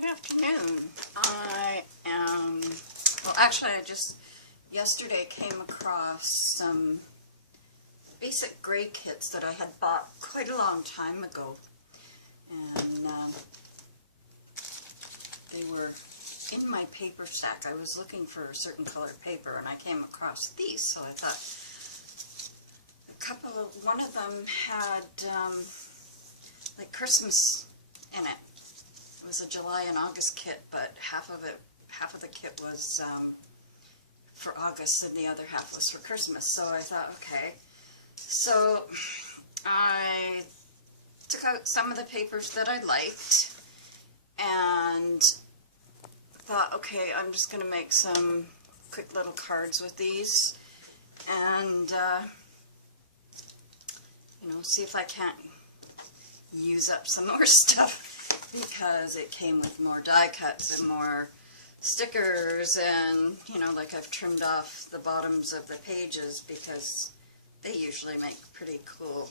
Good afternoon. Well, actually, yesterday came across some basic grade kits that I had bought quite a long time ago. And they were in my paper stack. I was looking for a certain color paper and I came across these, so I thought one of them had like Christmas in it. It was a July and August kit, but half of the kit was for August and the other half was for Christmas. So I thought, okay. So I took out some of the papers that I liked and thought, okay, I'm just going to make some quick little cards with these and you know, see if I can't use up some more stuff, because it came with more die cuts and more stickers, and you know, like I've trimmed off the bottoms of the pages because they usually make pretty cool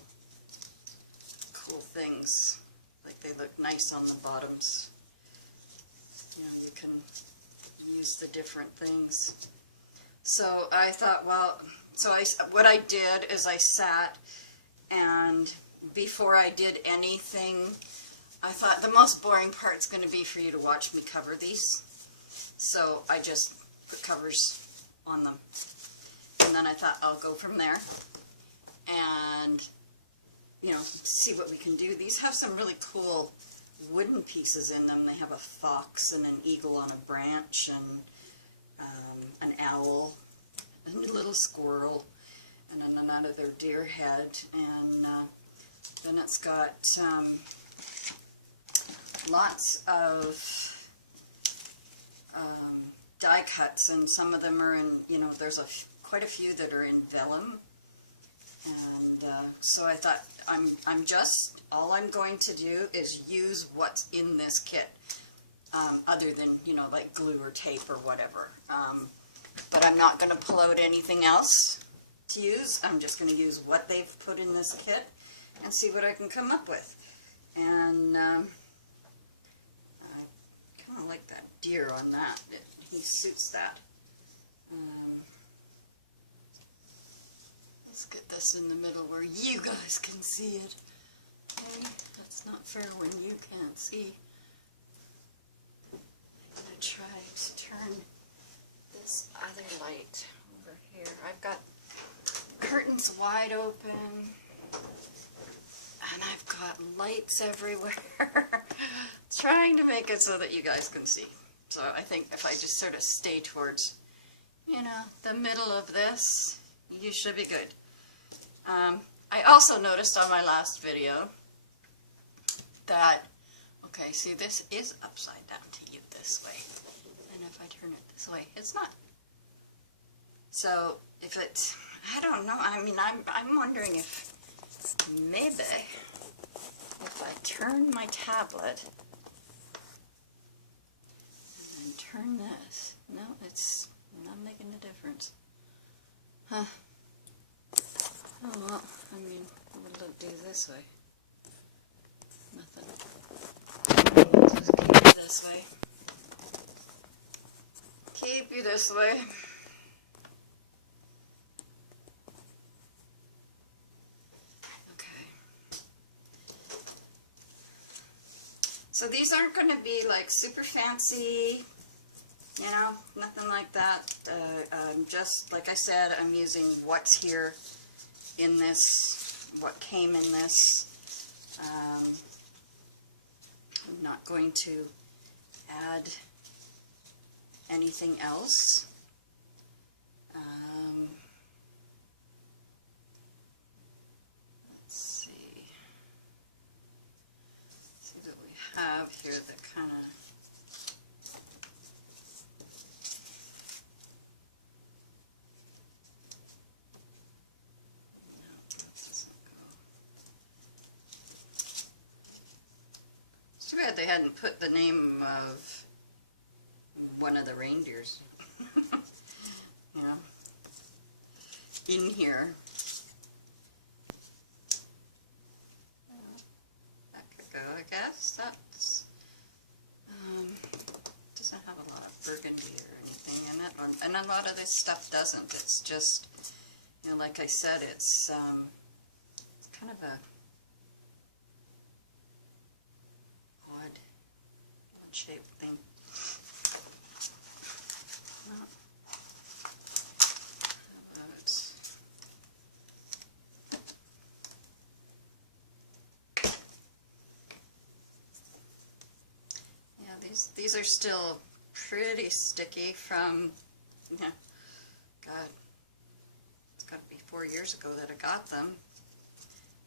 things. Like they look nice on the bottoms. You know, you can use the different things. So I thought, well, what I did is I sat, and before I did anything, I thought the most boring part's going to be for you to watch me cover these. So I just put covers on them. And then I thought I'll go from there and, you know, see what we can do. These have some really cool wooden pieces in them. They have a fox and an eagle on a branch and an owl and a little squirrel and another deer head. And then it's got lots of die cuts, and some of them are in, you know, there's quite a few that are in vellum. And so I thought, all I'm going to do is use what's in this kit, other than, you know, like glue or tape or whatever. But I'm not going to pull out anything else to use. I'm just going to use what they've put in this kit and see what I can come up with. And I kind of like that deer on that. He suits that. Let's get this in the middle where you guys can see it. Okay, that's not fair when you can't see. I'm going to try to turn this other light over here. I've got curtains wide open, and I've got lights everywhere. Trying to make it so that you guys can see. So I think if I just sort of stay towards, you know, the middle of this, you should be good. I also noticed on my last video that, okay, see, this is upside down to you this way. And if I turn it this way, it's not. So if it's, I don't know, I mean, I'm wondering if maybe if I turn my tablet and then turn this, no, it's not making a difference. Huh. Oh well, I mean, what will it do this way? Nothing. Just keep it this way. Keep you this way. So these aren't going to be like super fancy, you know, nothing like that. Just like I said, I'm using what's here in this, what came in this. I'm not going to add anything else. Have here that kind of it's too bad they hadn't put the name of one of the reindeers you know, in here. That could go, I guess. That's it, and a lot of this stuff doesn't. It's just, you know, like I said, it's kind of a odd shaped thing. Well, how about these are still pretty sticky from, yeah, God, it's got to be 4 years ago that I got them.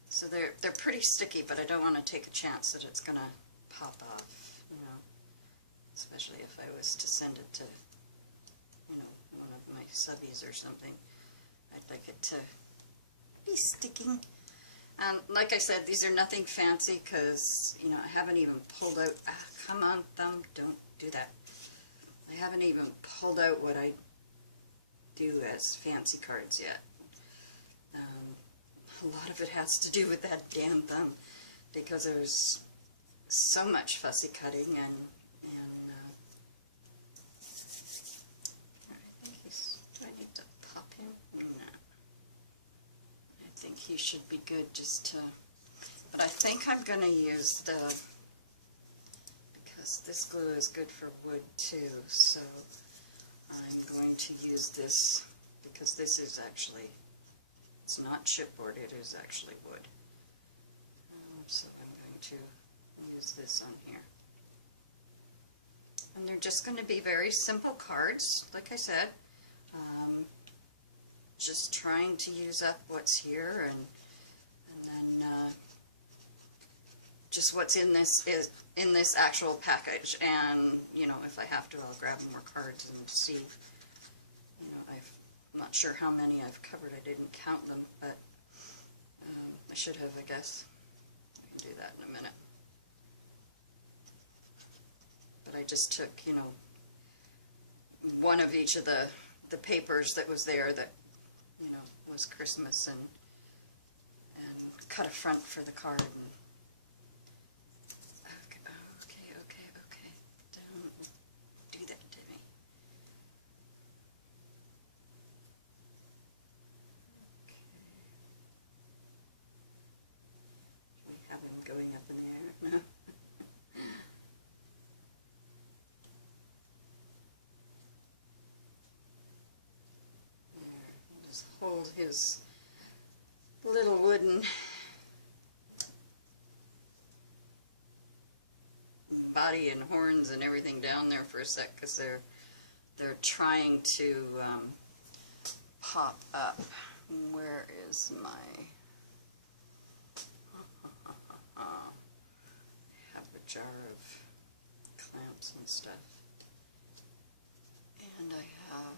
So they're pretty sticky, but I don't want to take a chance that it's gonna pop off, you know, especially if I was to send it to, you know, one of my subbies or something. I'd like it to be sticking. Like I said, these are nothing fancy because, you know, I haven't even pulled out, come on thumb, don't do that. I haven't even pulled out what I do as fancy cards yet. A lot of it has to do with that damn thumb, because there's so much fussy cutting, and I think he's, do I need to pop him? No. I think he should be good just to, but I think I'm going to use the, because this glue is good for wood too, so I'm going to use this, because this is actually, it's not chipboard, it is actually wood. So I'm going to use this on here. And they're just going to be very simple cards, like I said. Just trying to use up what's here, and then just what's in this actual package. And you know, if I have to, I'll grab more cards and see. You know, I'm not sure how many I've covered. I didn't count them, but I should have, I guess. I can do that in a minute. But I just took, you know, one of each of the papers that was there that, you know, was Christmas, and cut a front for the card. And okay. Don't do that to me. We have him going up in the air. No. Just hold his little wooden body and horns and everything down there for a sec, because they're trying to pop up. Where is my? I have a jar of clamps and stuff, and I have.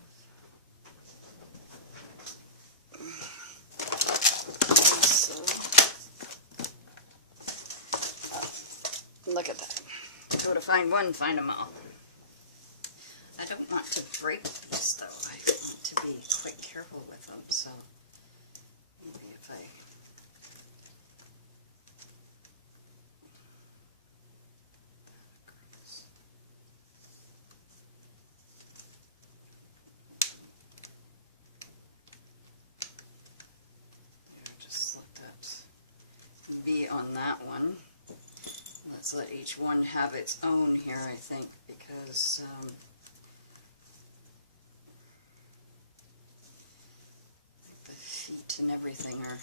So, look at that. Go to find one, find them all. I don't want to break these though. I want to be quite careful with them, so maybe if I... Just let that be on that one. Let's let each one have its own here, I think, because the feet and everything are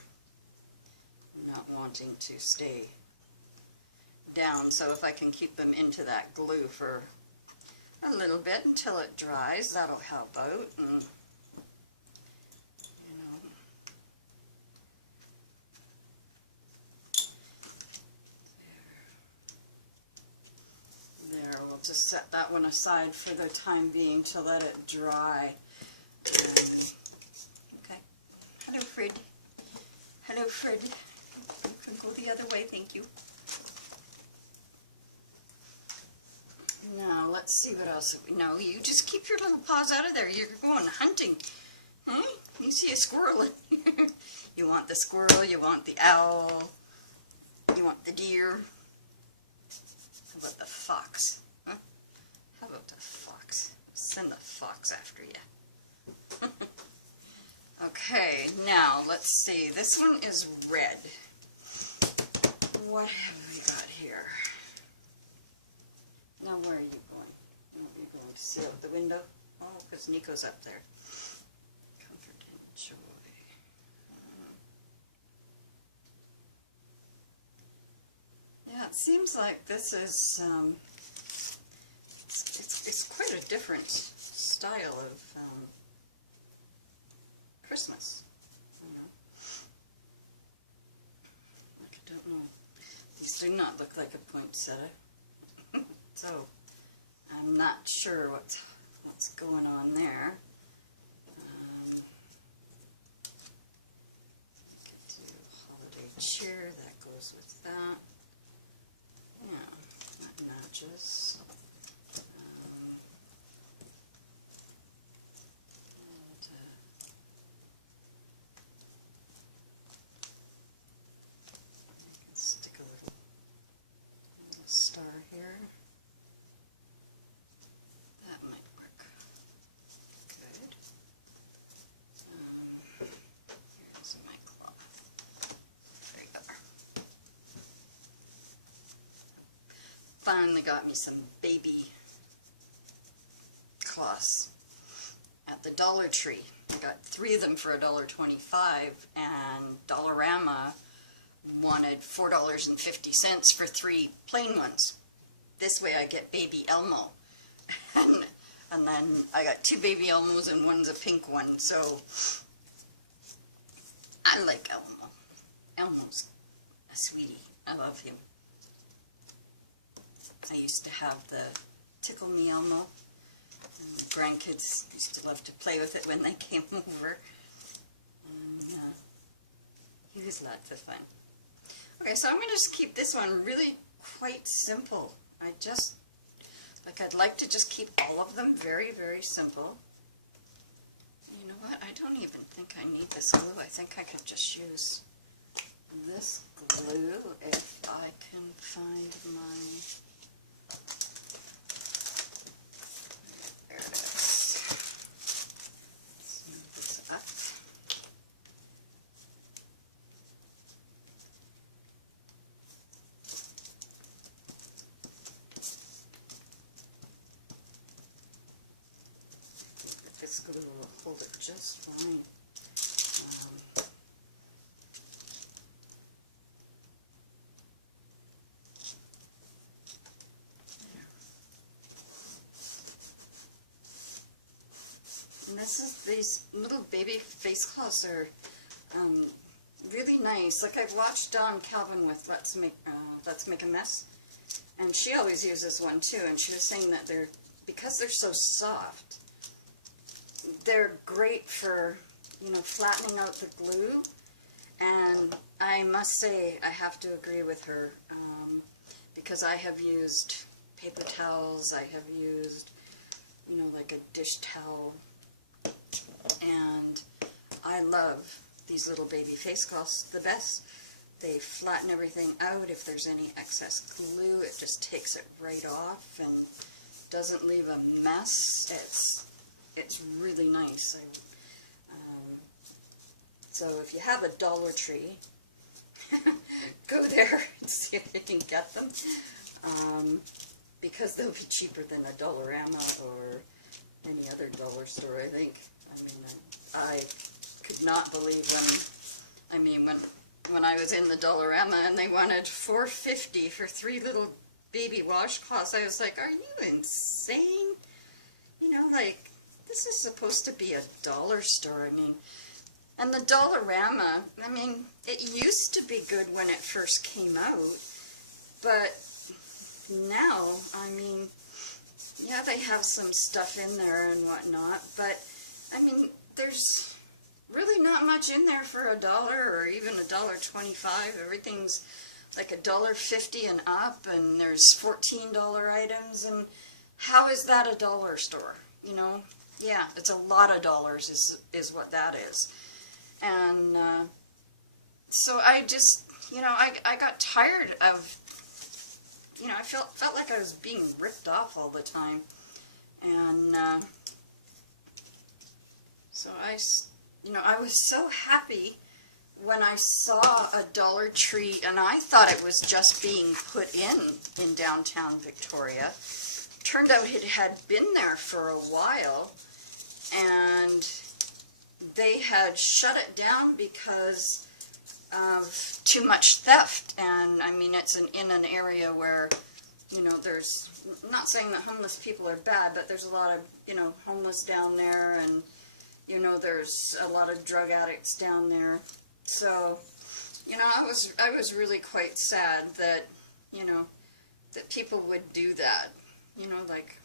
not wanting to stay down. So if I can keep them into that glue for a little bit until it dries, that'll help out. And, you know, there, we'll just set that one aside for the time being to let it dry. Okay. Hello, Fred. Hello, Fred. You can go the other way, thank you. Now, let's see what else. No, you just keep your little paws out of there. You're going hunting. Hmm? You see a squirrel in here. You want the squirrel, you want the owl, you want the deer. How about the fox? Huh? How about the fox? Send the fox box after you. Okay, now let's see. This one is red. What have we got here? Now where are you going? You're going to sit out the window? Oh, because Nico's up there. Comfort and joy. Yeah, it seems like this is, it's quite a different style of Christmas. Like, I don't know. These do not look like a poinsettia. So, I'm not sure what's going on there. Get to holiday cheer, that goes with that. Yeah, that matches. Stick a little star here. That might work. Good. Here's my cloth. There you are. Finally got me some baby cloths at the Dollar Tree. I got 3 of them for $1.25, and Dollarama wanted $4.50 for 3 plain ones. This way I get baby Elmo. And then I got 2 baby Elmos and one's a pink one, so I like Elmo. Elmo's a sweetie. I love him. I used to have the Tickle Me Elmo, and the grandkids used to love to play with it when they came over. And he was lots of fun. Okay, so I'm going to just keep this one really quite simple. I'd like to just keep all of them very, very simple. You know what? I don't even think I need this glue. I think I could just use this glue if I can find my... There it is. Let's move this up. This glue will hold it just fine. And these little baby face cloths are really nice. Like, I've watched Dawn Calvin with Let's Make a Mess, and she always uses one too. And she was saying that because they're so soft, they're great for, you know, flattening out the glue. And I must say, I have to agree with her, because I have used paper towels, I have used, you know, like a dish towel, and I love these little baby face cloths the best. They flatten everything out. If there's any excess glue, it just takes it right off and doesn't leave a mess. It's really nice. So if you have a Dollar Tree, go there and see if you can get them, because they'll be cheaper than a Dollarama or any other dollar store, I think. I mean, I could not believe when I was in the Dollarama and they wanted $4.50 for 3 little baby washcloths. I was like, are you insane? You know, like, this is supposed to be a dollar store. I mean, and the Dollarama, I mean, it used to be good when it first came out, but now, I mean, yeah, they have some stuff in there and whatnot, but, I mean, there's really not much in there for $1 or even $1.25. Everything's like $1.50 and up, and there's $14 items, and how is that a dollar store? You know, yeah, it's a lot of dollars is what that is. And so I just, you know, I got tired of, you know, I felt like I was being ripped off all the time. And So I was so happy when I saw a Dollar Tree, and I thought it was just being put in downtown Victoria. Turned out it had been there for a while, and they had shut it down because of too much theft. And I mean, it's in an area where, there's, not saying that homeless people are bad, but there's a lot of, homeless down there, and, there's a lot of drug addicts down there. So, I was really quite sad that, that people would do that. Like,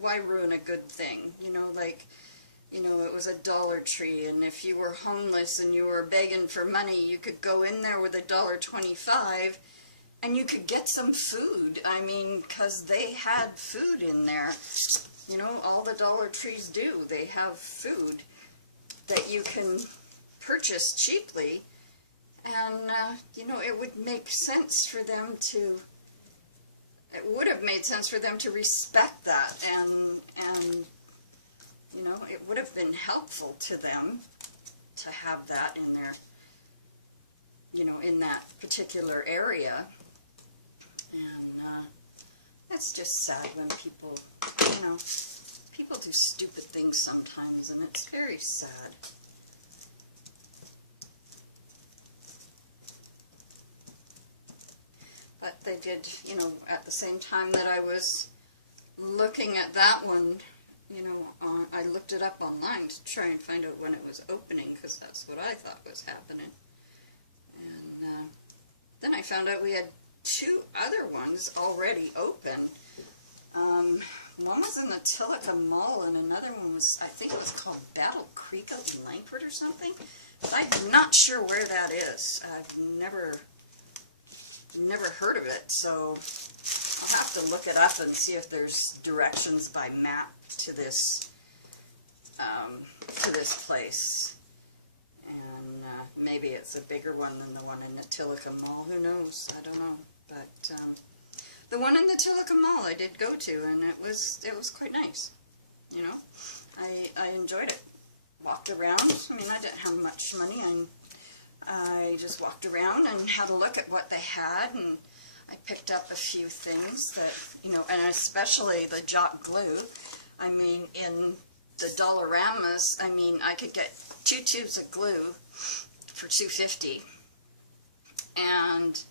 why ruin a good thing? It was a Dollar Tree, and if you were homeless and you were begging for money, you could go in there with $1.25 and you could get some food. I mean, because they had food in there. All the Dollar Trees do. They have food that you can purchase cheaply, and, it would make sense for them to, it would have made sense for them to respect that, and it would have been helpful to them to have that in their, in that particular area. And it's just sad when people, people do stupid things sometimes, and it's very sad. But they did, at the same time that I was looking at that one, I looked it up online to try and find out when it was opening, because that's what I thought was happening. And then I found out we had 2 other ones already open. One was in the Tilica Mall, and another one was, I think it was called Battle Creek out in Langford or something. But I'm not sure where that is. I've never heard of it, so I'll have to look it up and see if there's directions by map to this place. And maybe it's a bigger one than the one in the Tilica Mall. Who knows? I don't know. But the one in the Tilica Mall I did go to, and it was quite nice. I enjoyed it. Walked around. I mean, I didn't have much money. I just walked around and had a look at what they had, and I picked up a few things that, and especially the Jock glue. I mean, in the Dollaramas, I mean, I could get 2 tubes of glue for $2.50, and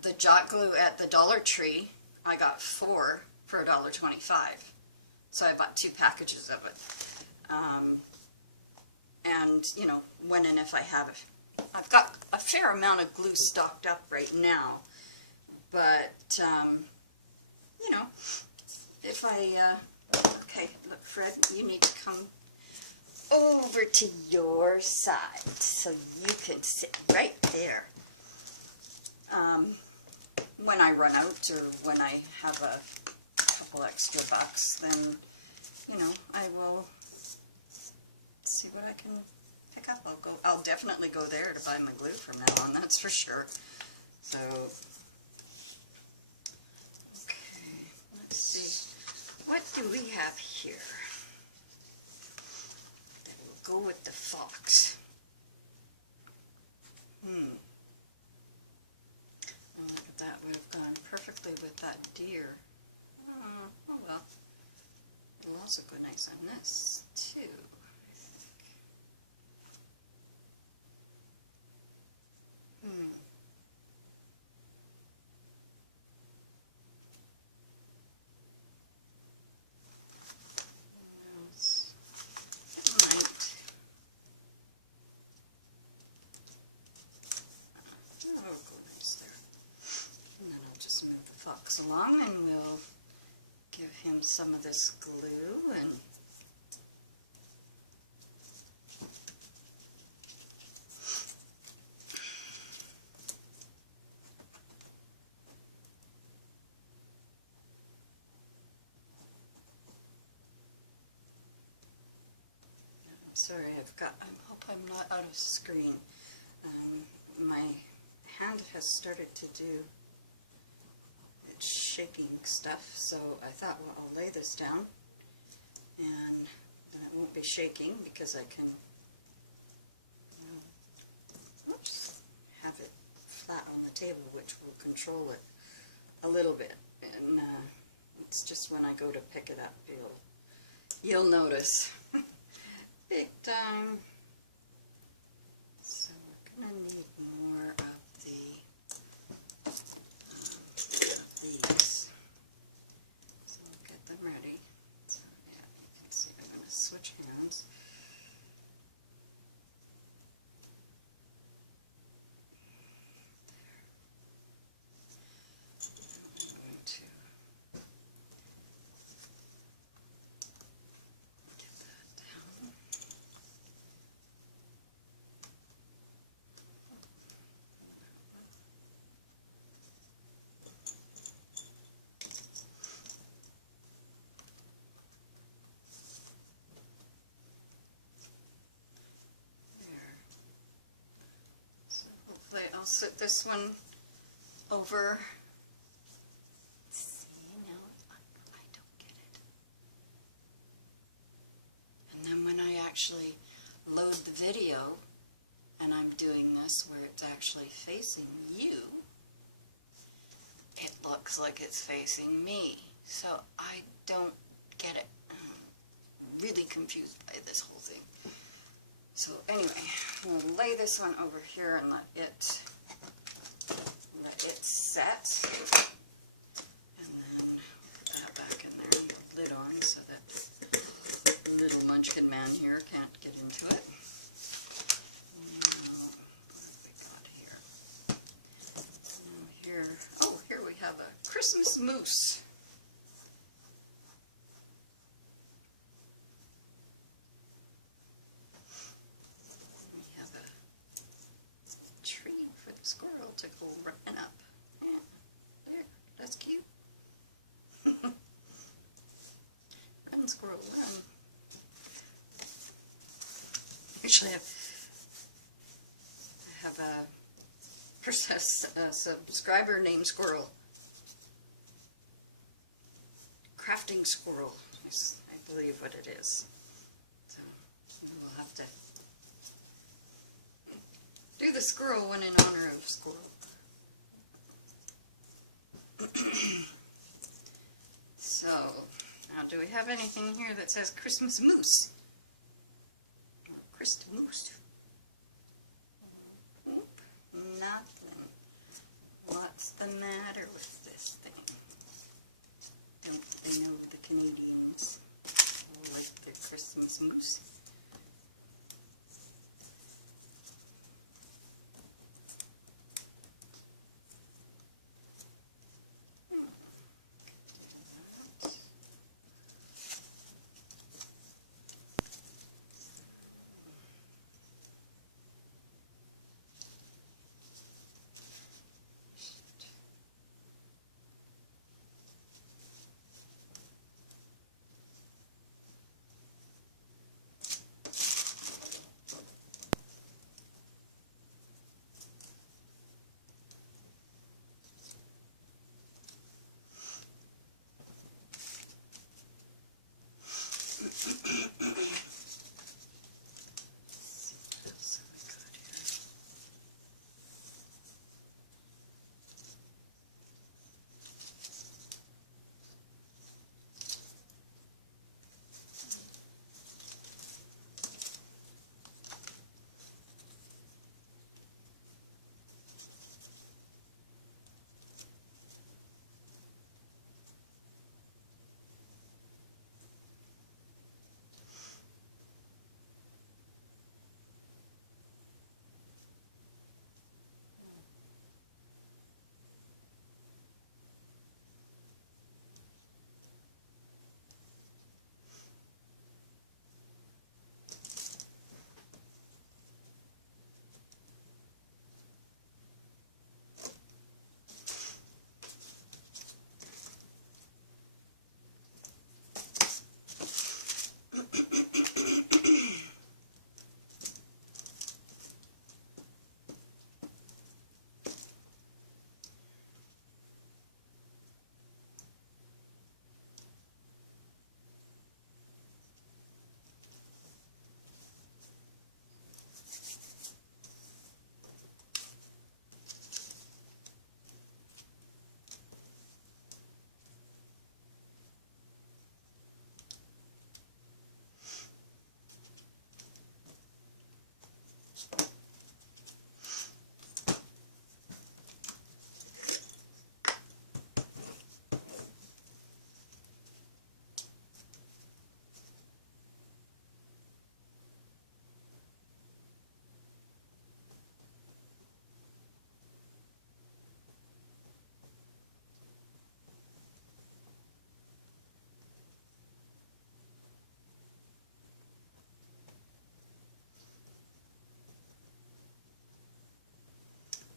the Jock glue at the Dollar Tree, I got 4 for $1.25, so I bought 2 packages of it. And, when and if I have it. I've got a fair amount of glue stocked up right now, but, if I, okay, look, Fred, you need to come over to your side so you can sit right there. When I run out, or when I have a couple extra bucks, then, I will see what I can pick up. I'll definitely go there to buy my glue from now on, that's for sure. So, okay, let's see. What do we have here that will go with the fox? Oh, look at that, would have gone perfectly with that deer. Oh well. It'll also go nice on this, too. Along, and we'll give him some of this glue, and sorry, I hope I'm not out of screen. My hand has started to do shaking stuff, so I thought, well, I'll lay this down and And it won't be shaking because I can oops, have it flat on the table, which will control it a little bit. And it's just when I go to pick it up, you'll notice. Big time. So we're going to need more of these. So we'll get them ready. So yeah, you can see I'm going to switch hands. I'm going to get that down. So hopefully I'll sit this one over. See, now I don't get it. And then when I actually load the video and I'm doing this where it's actually facing you, it looks like it's facing me. So I don't get it. I'm really confused by this whole thing. So anyway, we'll lay this one over here and let it set. And then put that back in there and the lid on so that little munchkin man here can't get into it. Now, what have we got here? Oh, here we have a Christmas moose. We have a tree for the squirrel to go running up. Yeah, there, that's cute. Run, squirrel, run. Actually, I have a subscriber named Squirrel. Crafting Squirrel is, I believe, what it is. So we'll have to do the squirrel one in honor of Squirrel. So, now do we have anything here that says Christmas moose? Or Christ moose? Nope, nothing. What's the matter with this thing? Don't they know the Canadians like the Christmas moose?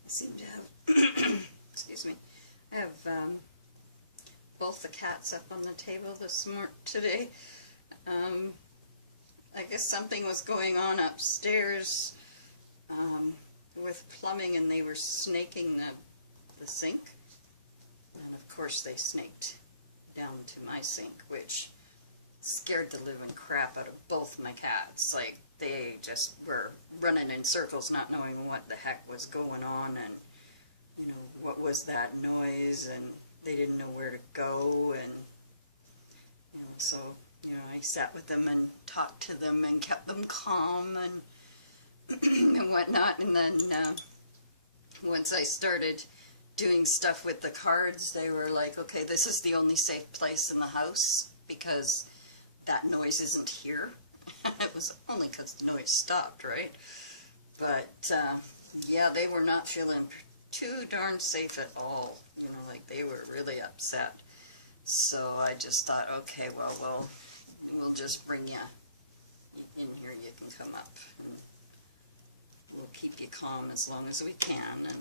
seem to have, excuse me, I have both the cats up on the table today. I guess something was going on upstairs with plumbing, and they were snaking the sink. And of course they snaked down to my sink, which scared the living crap out of both my cats. Like, they just were running in circles, not knowing what the heck was going on, and, you know, what was that noise, and they didn't know where to go, and, you know, so, you know, I sat with them and talked to them and kept them calm and, and whatnot, and then once I started doing stuff with the cards, they were like, okay, this is the only safe place in the house, because that noise isn't here. It was only because the noise stopped, right? But, yeah, they were not feeling too darn safe at all. You know, like, they were really upset. So I just thought, okay, well, we'll just bring you in here. You can come up, and we'll keep you calm as long as we can. And,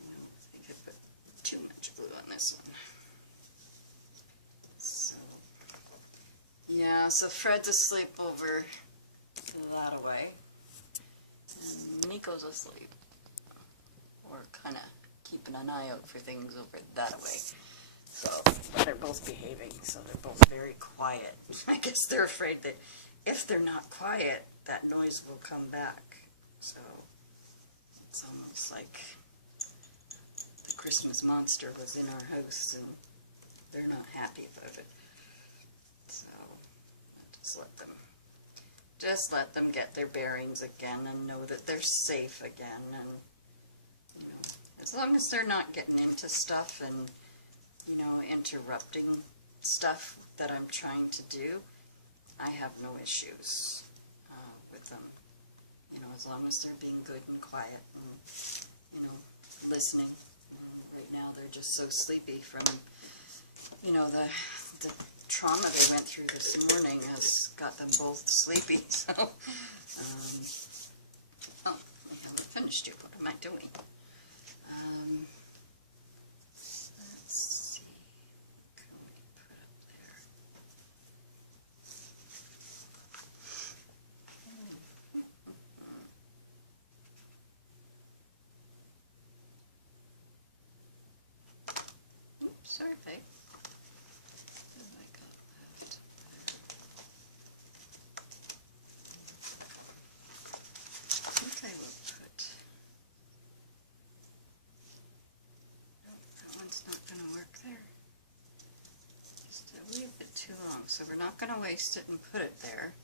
you know, I think I put too much glue on this one. So, yeah, so Fred's asleep over that way, and Nico's asleep. We're kind of keeping an eye out for things over that way. So, but they're both behaving, so they're both very quiet. I guess they're afraid that if they're not quiet, that noise will come back. So, it's almost like the Christmas monster was in our house, and they're not happy about it. So, just let them get their bearings again and know that they're safe again, and, you know, as long as they're not getting into stuff and, you know, interrupting stuff that I'm trying to do, I have no issues with them. You know, as long as they're being good and quiet and, you know, listening. Right now they're just so sleepy from, you know, the trauma they went through this morning has got them both sleepy. So, oh, we haven't finished yet. What am I doing? Let's see. What can we put up there? Oops, sorry, Peg. What have I got left? I think I will put... Nope, that one's not going to work there. Just a wee bit too long, so we're not going to waste it and put it there.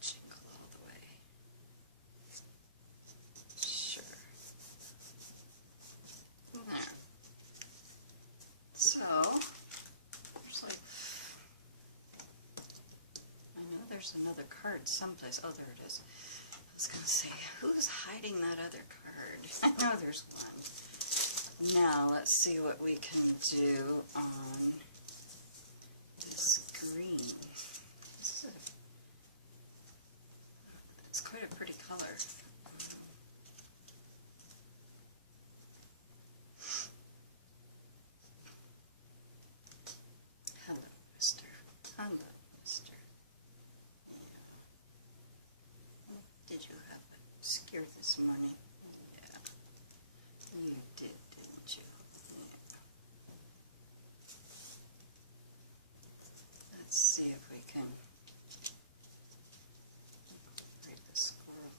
Jingle all the way. Sure. There. So, there's like, I know there's another card someplace. Oh, there it is. I was going to say, who's hiding that other card? I know there's one. Now, let's see what we can do on this green. This is it's quite a pretty color. Hello, mister. Hello, mister. Yeah. Did you have a scare this morning? Yeah. You did, didn't you? Yeah. Let's see if we can read the squirrel.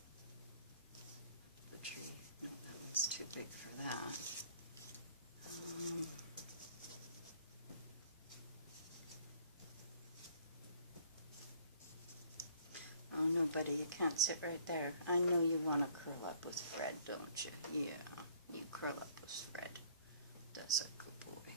The tree. No, that one's too big for that. Oh, no, buddy, you can't sit right there. I know you want to curl up with Fred, don't you? Yeah, you curl up with Fred. That's a good boy.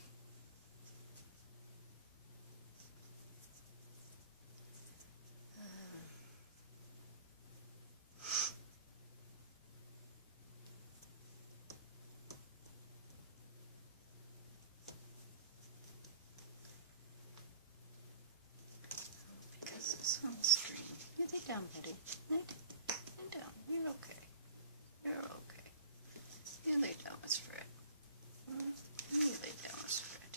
down, buddy. Lay down. You're okay. You're okay. You lay down, Miss Fred. You lay down, Miss Fred.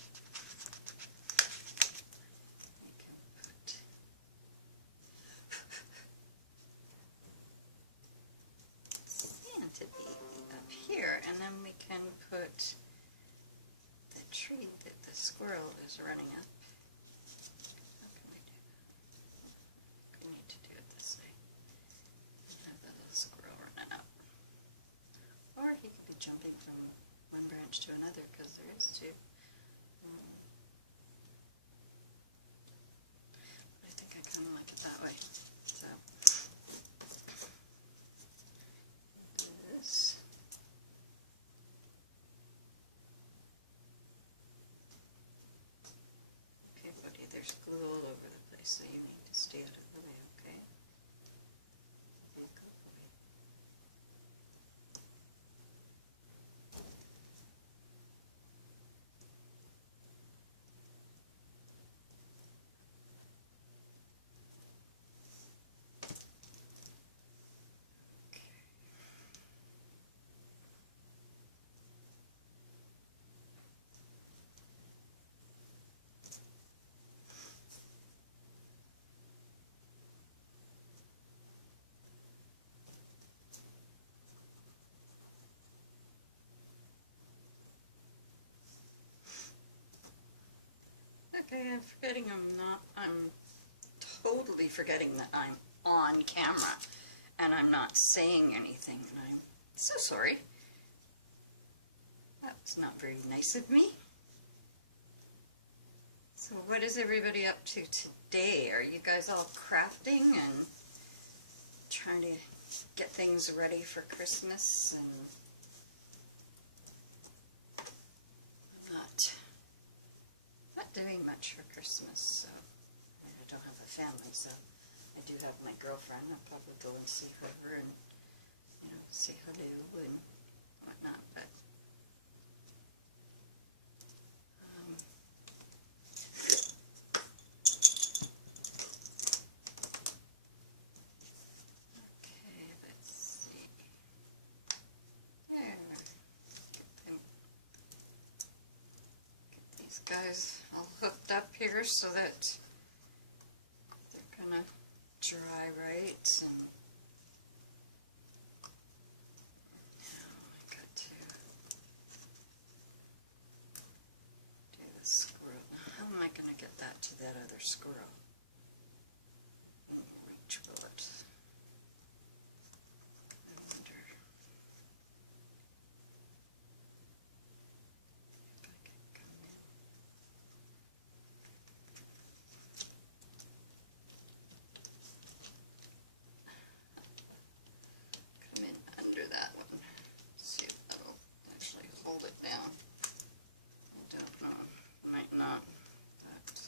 We can put Santa baby up here, and then we can put the tree that the squirrel is running up. How can we do that? We need to do it this way. Have the little squirrel running up. Or he could be jumping from one branch to another, because there is two. But I think I kind of like it that way. So, this. Okay, buddy, there's glue all over the place, so you need to stay out of the way, okay? Be a good boy. Okay, I'm totally forgetting that I'm on camera and I'm not saying anything, and I'm so sorry. That was not very nice of me. So what is everybody up to today? Are you guys all crafting and trying to get things ready for Christmas? And not doing much for Christmas, so I don't have a family, so I do have my girlfriend. I'll probably go and see her and, you know, say hello and whatnot, but okay, let's see. There. Get these guys all hooked up here so that they're gonna dry right, and now I got to do the squirrel. How am I gonna get that to that other squirrel? Reach will it? I wonder if I can come in. Come in under that one. See if that'll actually hold it down. I don't know. Might not. But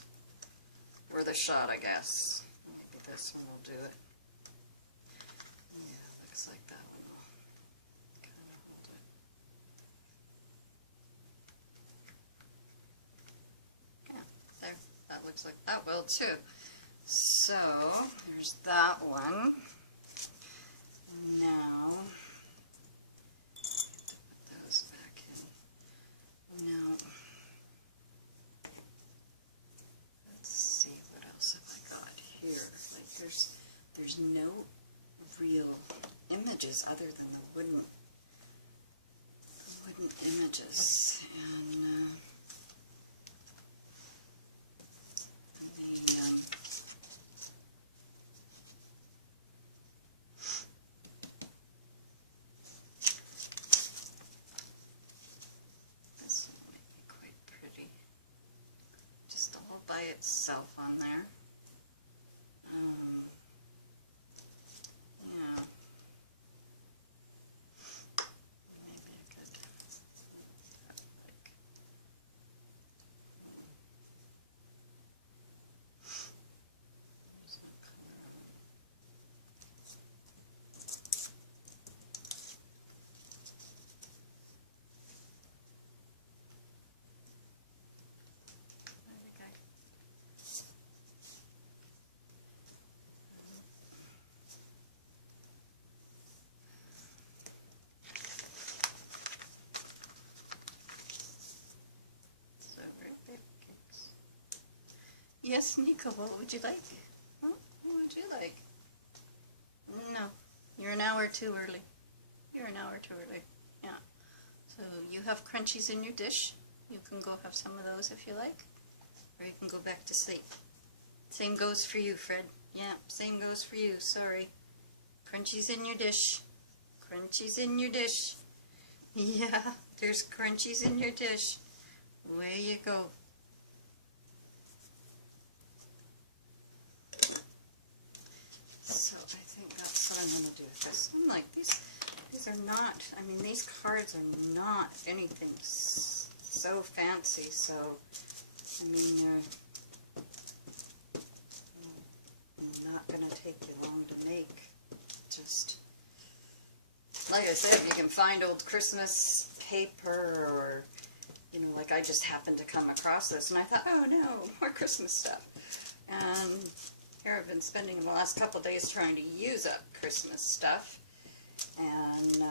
worth a shot, I guess. Maybe this one will do it. Yeah, looks like that one will kind of hold it. Yeah, there. That looks like that will too. So, there's that one. Now, I have to put those back in. Now, let's see, what else have I got here? Like, there's no real images other than the wooden images, and this one might be quite pretty, just all by itself on there. Yeah. Maybe I could have like there's no color on it. I think Yes, Nico, what would you like? Huh? What would you like? No, you're an hour too early. You're an hour too early. Yeah. So you have crunchies in your dish. You can go have some of those if you like. Or you can go back to sleep. Same goes for you, Fred. Yeah, same goes for you. Sorry. Crunchies in your dish. Crunchies in your dish. Yeah, there's crunchies in your dish. Away you go. So I think that's what I'm going to do with this. I'm like, these are not, I mean, these cards are not anything so fancy, so, I mean, they're not going to take you long to make. Just, like I said, you can find old Christmas paper or, you know, like I just happened to come across this and I thought, oh no, more Christmas stuff. And here I've been spending the last couple of days trying to use up Christmas stuff. And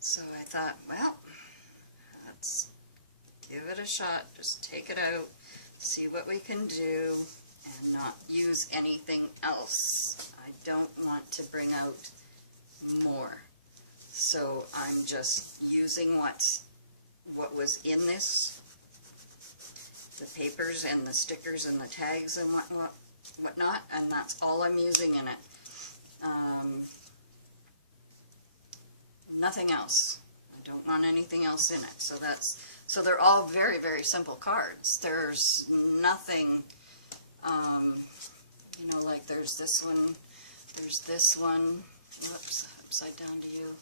so I thought, well, let's give it a shot. Just take it out, see what we can do, and not use anything else. I don't want to bring out more. So I'm just using what was in this, the papers and the stickers and the tags and whatnot, and that's all I'm using in it. Nothing else. I don't want anything else in it. So they're all very, very simple cards. There's nothing, you know, like there's this one, whoops, upside down to you.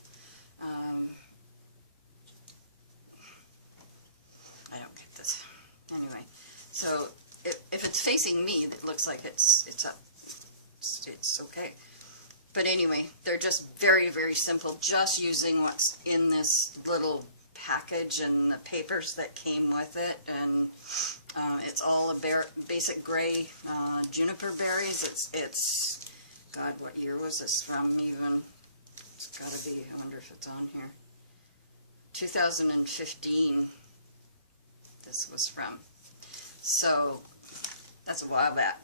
I don't get this. Anyway, so if it's facing me, it looks like it's up. It's okay. But anyway, they're just very, very simple, just using what's in this little package and the papers that came with it. And it's all a basic gray juniper berries. It's, God, what year was this from even? It's got to be, I wonder if it's on here. 2015 this was from. So that's a while back.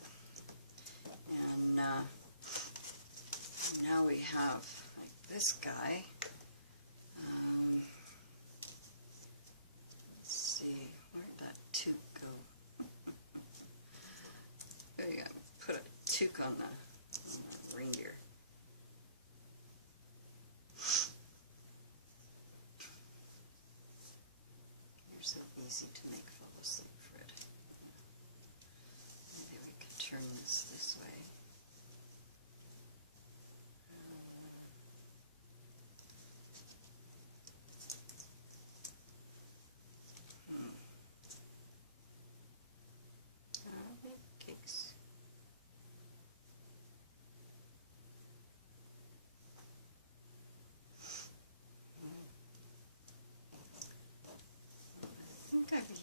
And now we have like this guy. Let's see, where'd that toque go? There you go. Put a toque on the reindeer. You're so easy to make fall asleep, Fred. Maybe we can turn this way. Cakes. I think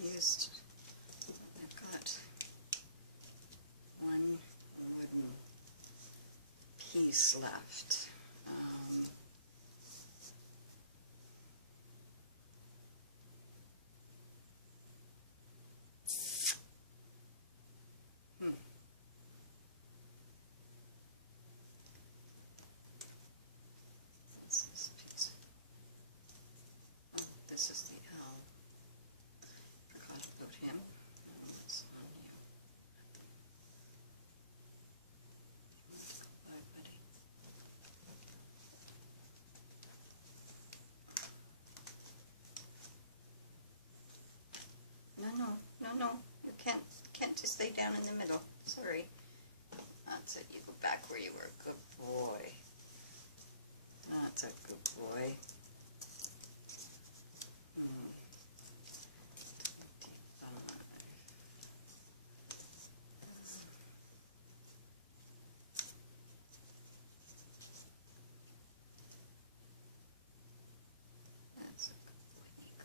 I've got one wooden piece left. What's this piece? Oh, this is the owl. Forgot about him. What's on you? Bye, buddy. No. You can't just stay down in the middle. Sorry. That's it. You go back where you were. Good boy. That's a good boy. That's a good boy, Nico.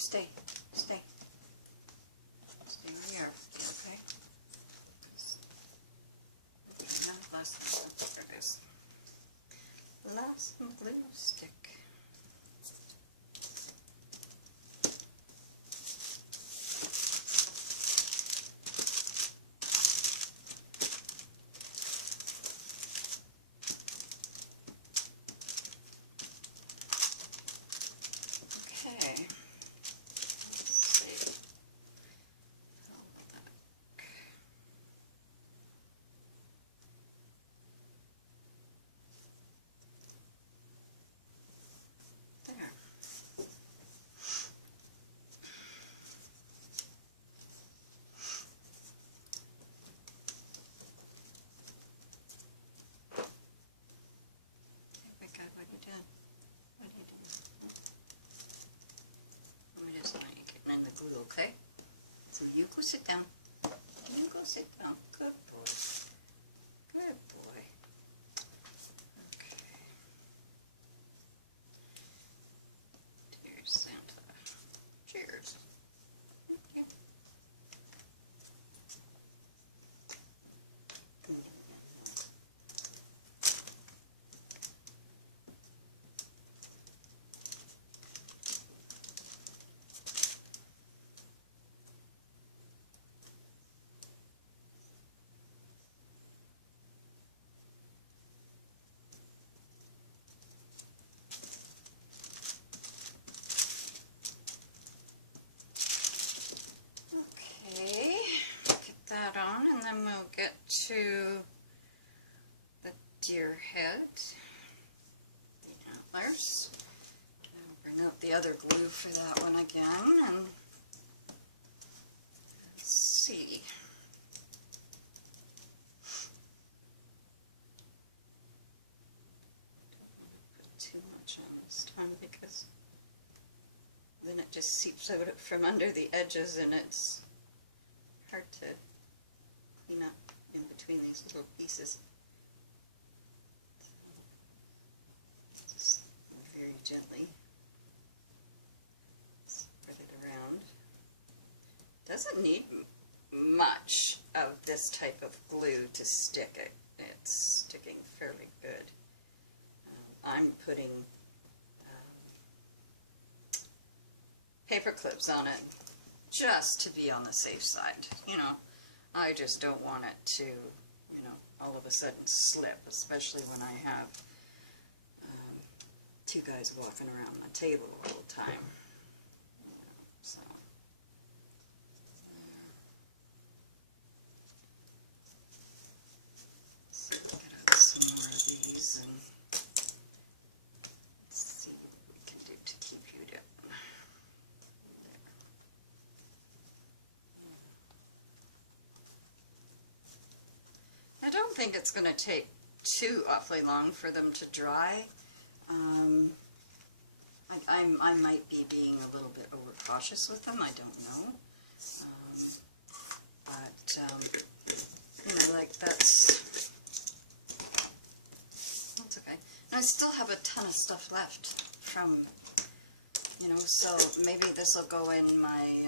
stay. Stay. Stay where you are. Okay. There it is. Last glue stick. Okay. Let's see. There. Oh my God, what are you doing? What are you doing? I just want you getting in the glue, okay? So you go sit down. You go sit down. Good boy. Good boy. Okay. Dear Santa. Cheers. Okay. Okay, get that on, and then we'll get to the deer head, the antlers. I'll bring out the other glue for that one again, and let's see. Don't put too much on this time because then it just seeps out from under the edges and it's hard to clean up in between these little pieces. Just very gently spread it around. Doesn't need much of this type of glue to stick it. It's sticking fairly good. I'm putting paper clips on it just to be on the safe side. You know, I just don't want it to, you know, all of a sudden slip, especially when I have two guys walking around my table all the time. You know, so. So we'll get out some more of these and see what we can do to keep you down. I don't think it's going to take too awfully long for them to dry. I might be being a little bit overcautious with them, I don't know. You know, like that's okay. And I still have a ton of stuff left from, you know, so maybe this will go in my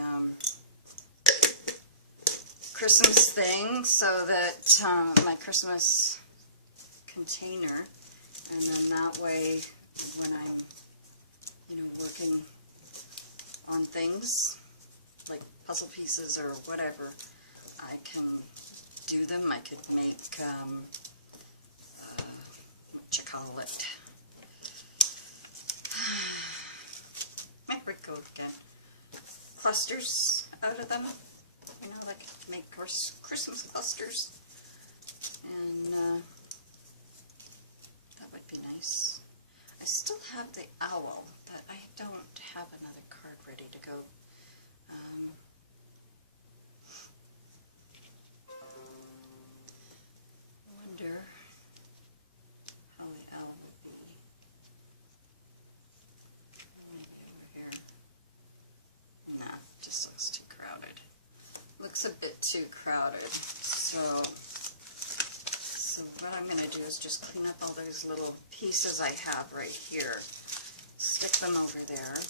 Christmas thing, so that my Christmas container, and then that way when I'm, you know, working on things like puzzle pieces or whatever, I can do them. I could make what you call it, there we go again, clusters out of them. You know, like make Christmas clusters, and that would be nice. I still have the owl, but I don't have another card ready to go. I wonder how the owl would be. Maybe over here. Nah, just looks too crowded. Looks a bit too crowded, so what I'm going to do is just clean up all those little pieces I have right here, stick them over there,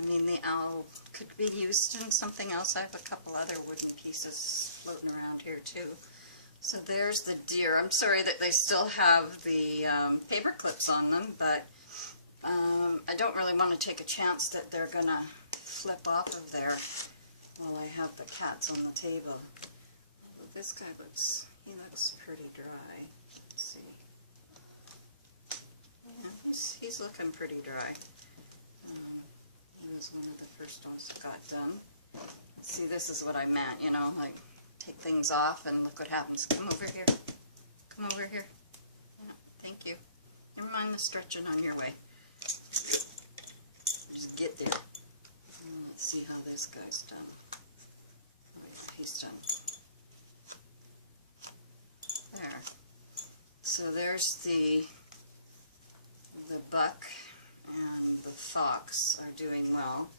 I mean, the owl could be used in something else. I have a couple other wooden pieces floating around here too. So there's the deer. I'm sorry that they still have the paper clips on them, but I don't really want to take a chance that they're going to flip off of there while I have the cats on the table. Well, this guy looks pretty dry. Let's see. Yeah, he's looking pretty dry. He was one of the first ones that got done. See, this is what I meant, you know, like take things off and look what happens. Come over here. Come over here. Yeah, thank you. Never mind the stretching on your way. Just get there. Let's see how this guy's done. Oh, yeah, he's done. There. So there's the buck and the fox are doing well.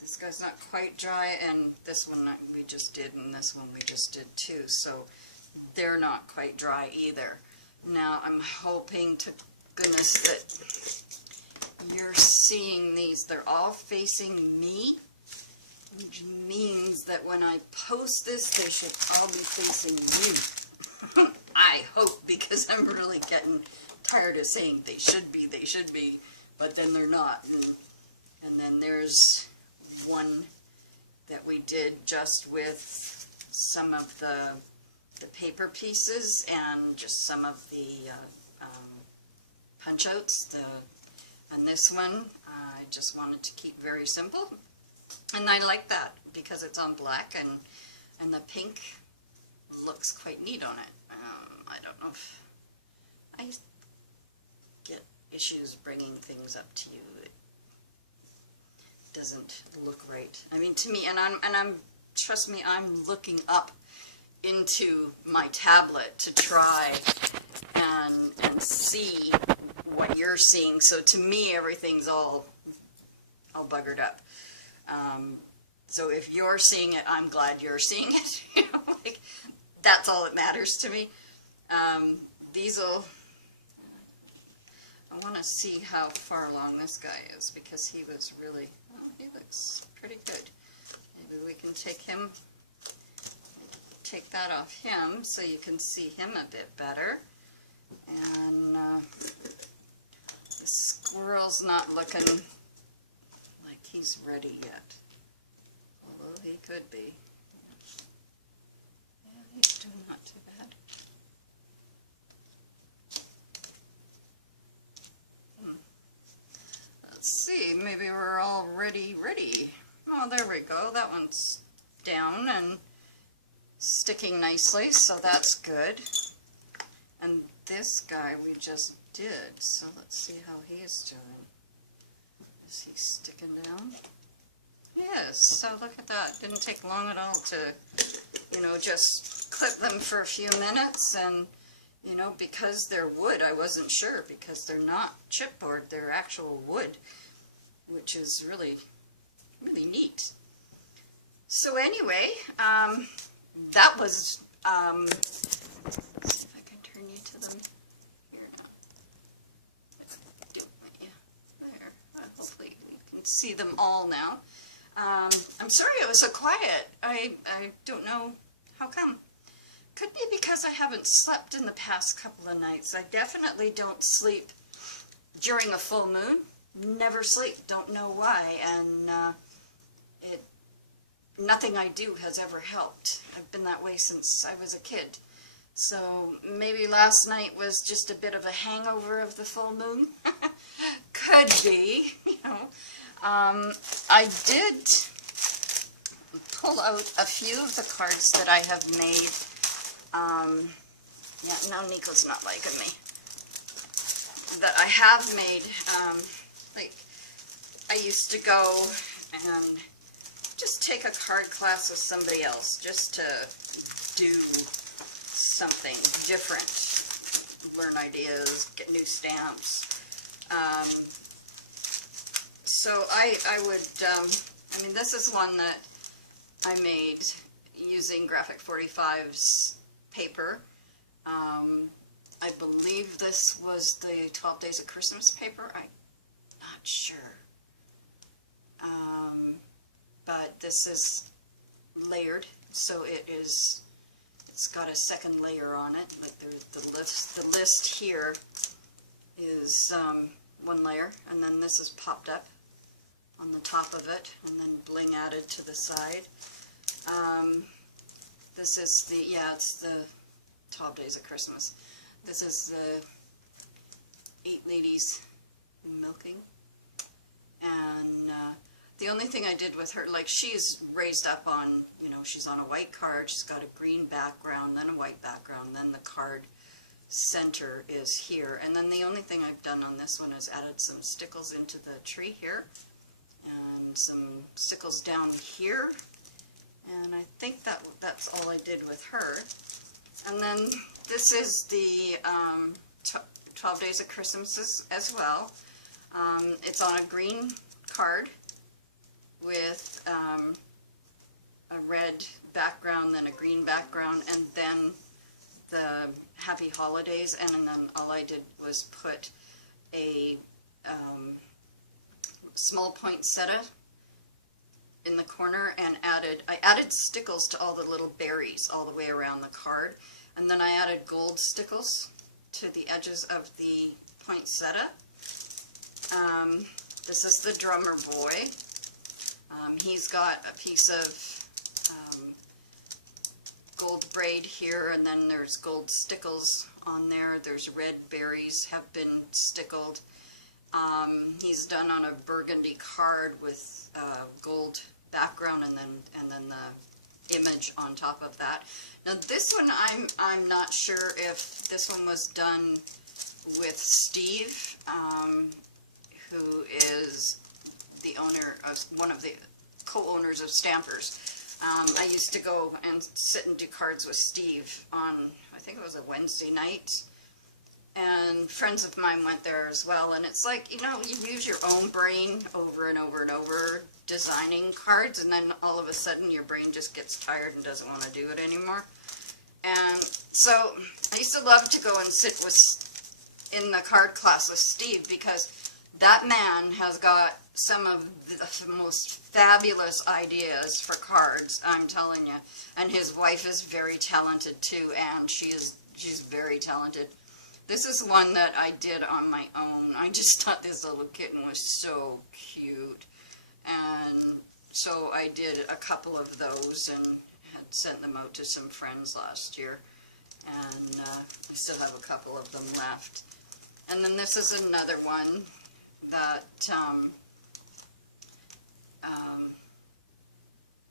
This guy's not quite dry, and this one we just did, and this one we just did too, so they're not quite dry either. Now I'm hoping to goodness that you're seeing these. They're all facing me, which means that when I post this, they should all be facing you. I hope, because I'm really getting tired of saying they should be, but then they're not. And then there's one that we did just with some of the paper pieces and just some of the punch outs. And this one I just wanted to keep very simple, and I like that because it's on black, and the pink looks quite neat on it. I don't know if I get issues bringing things up to you. It doesn't look right. I mean, to me, and I'm trust me, I'm looking up into my tablet to try and see what you're seeing. So to me, everything's all buggered up. So if you're seeing it, I'm glad you're seeing it. You know, like, that's all that matters to me. These'll. I want to see how far along this guy is, because he was really, well, he looks pretty good. Maybe we can take that off him so you can see him a bit better. And the squirrel's not looking like he's ready yet, although he could be. Yeah, he's doing not too bad. Let's see, maybe we're all ready. Oh, there we go. That one's down and sticking nicely, so that's good. And this guy we just did, so let's see how he is doing. Is he sticking down? He is. So look at that. Didn't take long at all to, you know, just clip them for a few minutes. And, you know, because they're wood, I wasn't sure, because they're not chipboard, they're actual wood, which is really, really neat. So anyway, that was, let's see if I can turn you to them here now. Yeah, there. Hopefully we can see them all now. I'm sorry it was so quiet. I don't know how come. Could be because I haven't slept in the past couple of nights. I definitely don't sleep during a full moon. Never sleep. Don't know why. And nothing I do has ever helped. I've been that way since I was a kid. So maybe last night was just a bit of a hangover of the full moon. Could be, you know. I did pull out a few of the cards that I have made. Yeah, now Nico's not liking me. That I have made, like, I used to go and just take a card class with somebody else, just to do something different, learn ideas, get new stamps. So I would, I mean, this is one that I made using Graphic 45's paper. I believe this was the 12 Days of Christmas paper. I'm not sure. but this is layered, so it's got a second layer on it. Like the list here is one layer, and then this is popped up on the top of it, and then bling added to the side. This is the, yeah, it's the 12 Days of Christmas. This is the 8 ladies milking. And the only thing I did with her, like, she's raised up on, you know, she's on a white card, she's got a green background, then a white background, then the card center is here. And then the only thing I've done on this one is added some stickles into the tree here, and some stickles down here. And I think that's all I did with her. And then this is the 12 Days of Christmas as well. It's on a green card with a red background, then a green background, and then the Happy Holidays. And then all I did was put a small poinsettia in the corner, and I added stickles to all the little berries all the way around the card, and then I added gold stickles to the edges of the poinsettia. This is the drummer boy. He's got a piece of gold braid here, and then there's gold stickles on there. There's red berries have been stickled. He's done on a burgundy card with gold background, and then the image on top of that. Now this one, I'm not sure if this one was done with Steve, who is the owner of, one of the co-owners of Stampers. I used to go and sit and do cards with Steve on, I think it was a Wednesday night, and friends of mine went there as well. And it's like, you know, you use your own brain over and over and over designing cards, and then all of a sudden your brain just gets tired and doesn't want to do it anymore. And so I used to love to go and sit in the card class with Steve, because that man has got some of the most fabulous ideas for cards, I'm telling you. And his wife is very talented too, and she's very talented. This is one that I did on my own. I just thought this little kitten was so cute. And so I did a couple of those and had sent them out to some friends last year. And I still have a couple of them left. And then this is another one that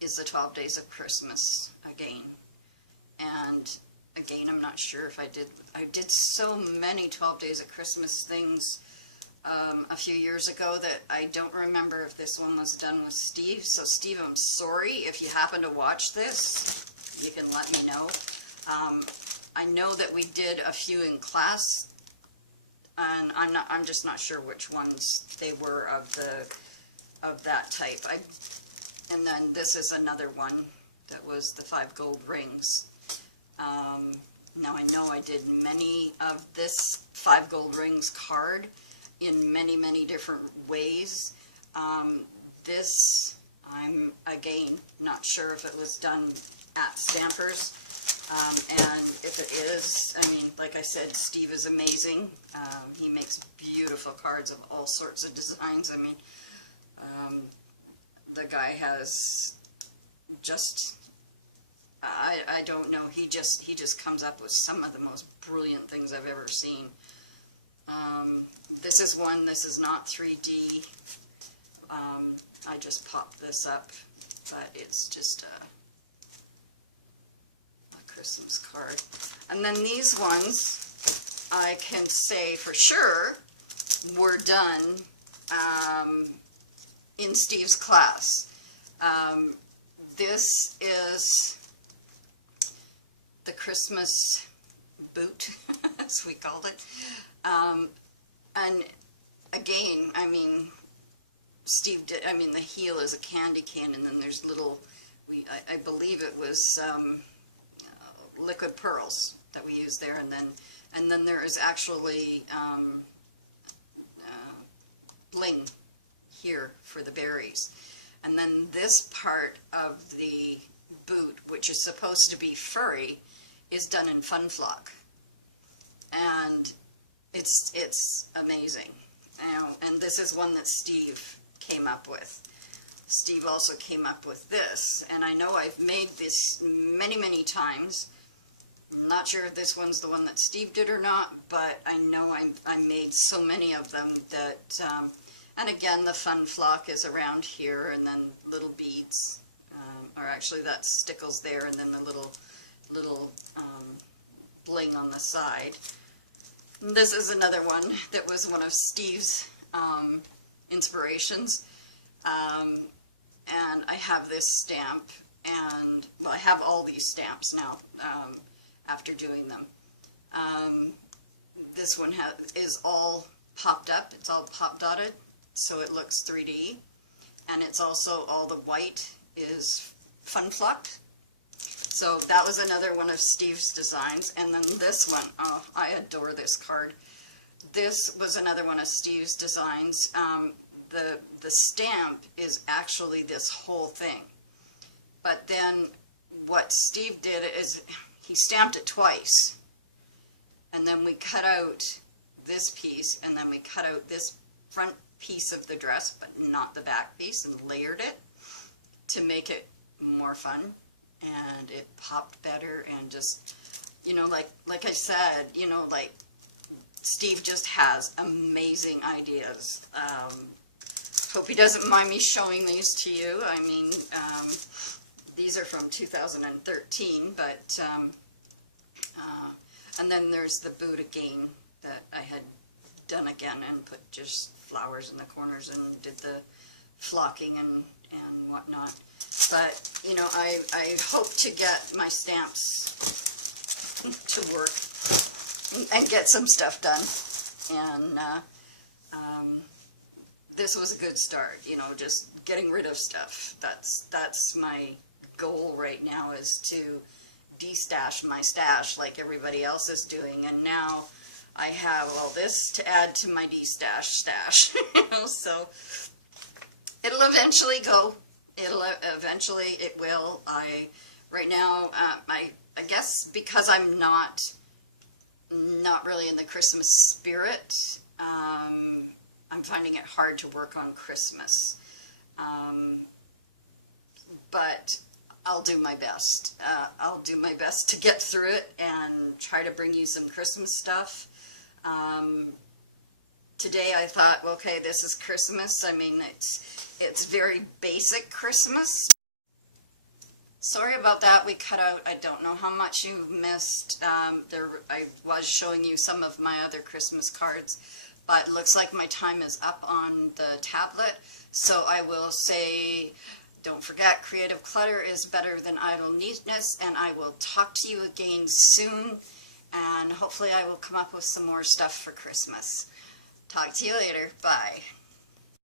is the 12 Days of Christmas again. And again, I'm not sure if I did so many 12 Days of Christmas things a few years ago that I don't remember if this one was done with Steve. So Steve, I'm sorry. If you happen to watch this, you can let me know. I know that we did a few in class, and I'm just not sure which ones they were of that type. And then this is another one that was the 5 gold rings. Now I know I did many of this 5 gold rings card in many, many different ways. This, I'm again not sure if it was done at Stampers. And if it is, I mean, like I said, Steve is amazing. He makes beautiful cards of all sorts of designs. I mean, the guy has just, I don't know, he just comes up with some of the most brilliant things I've ever seen. This is one, this is not 3D. I just popped this up, but it's just a Christmas card. And then these ones, I can say for sure, were done in Steve's class. This is the Christmas boot, as we called it. And again, I mean, Steve did, I mean, the heel is a candy cane, and then there's little, I believe it was liquid pearls that we use there, and then there is actually bling here for the berries. And then this part of the boot, which is supposed to be furry, is done in Fun Flock. And it's amazing. And this is one that Steve came up with. Steve also came up with this, and I know I've made this many, many times. I'm not sure if this one's the one that Steve did or not, but I know I made so many of them that, and again, the Fun Flock is around here, and then little beads, or actually that's stickles there, and then the little bling on the side. And this is another one that was one of Steve's inspirations. And I have this stamp, and, well, I have all these stamps now after doing them. This one is all popped up, it's all pop dotted, so it looks 3D. And it's also, all the white is Fun Flocked. So that was another one of Steve's designs. And then this one, oh, I adore this card. This was another one of Steve's designs. The stamp is actually this whole thing. But then what Steve did is he stamped it twice. And then we cut out this piece, and then we cut out this front piece of the dress, but not the back piece, and layered it to make it more fun. And it popped better, and just, you know, like I said, you know, like Steve just has amazing ideas. Hope he doesn't mind me showing these to you. I mean, these are from 2013, but, and then there's the boot again that I had done again and put just flowers in the corners and did the flocking and whatnot. But, you know, I hope to get my stamps to work and get some stuff done. And this was a good start, you know, just getting rid of stuff. That's my goal right now, is to destash my stash like everybody else is doing. And now I have all this to add to my destash stash. You know, so it'll eventually go. It will. Right now, I guess because I'm not really in the Christmas spirit, I'm finding it hard to work on Christmas. But I'll do my best. I'll do my best to get through it and try to bring you some Christmas stuff. Today I thought, well, okay, this is Christmas. I mean, it's very basic Christmas. Sorry about that. We cut out, I don't know how much you missed. I was showing you some of my other Christmas cards, but it looks like my time is up on the tablet. So I will say, don't forget, creative clutter is better than idle neatness, and I will talk to you again soon, and hopefully I will come up with some more stuff for Christmas. Talk to you later. Bye.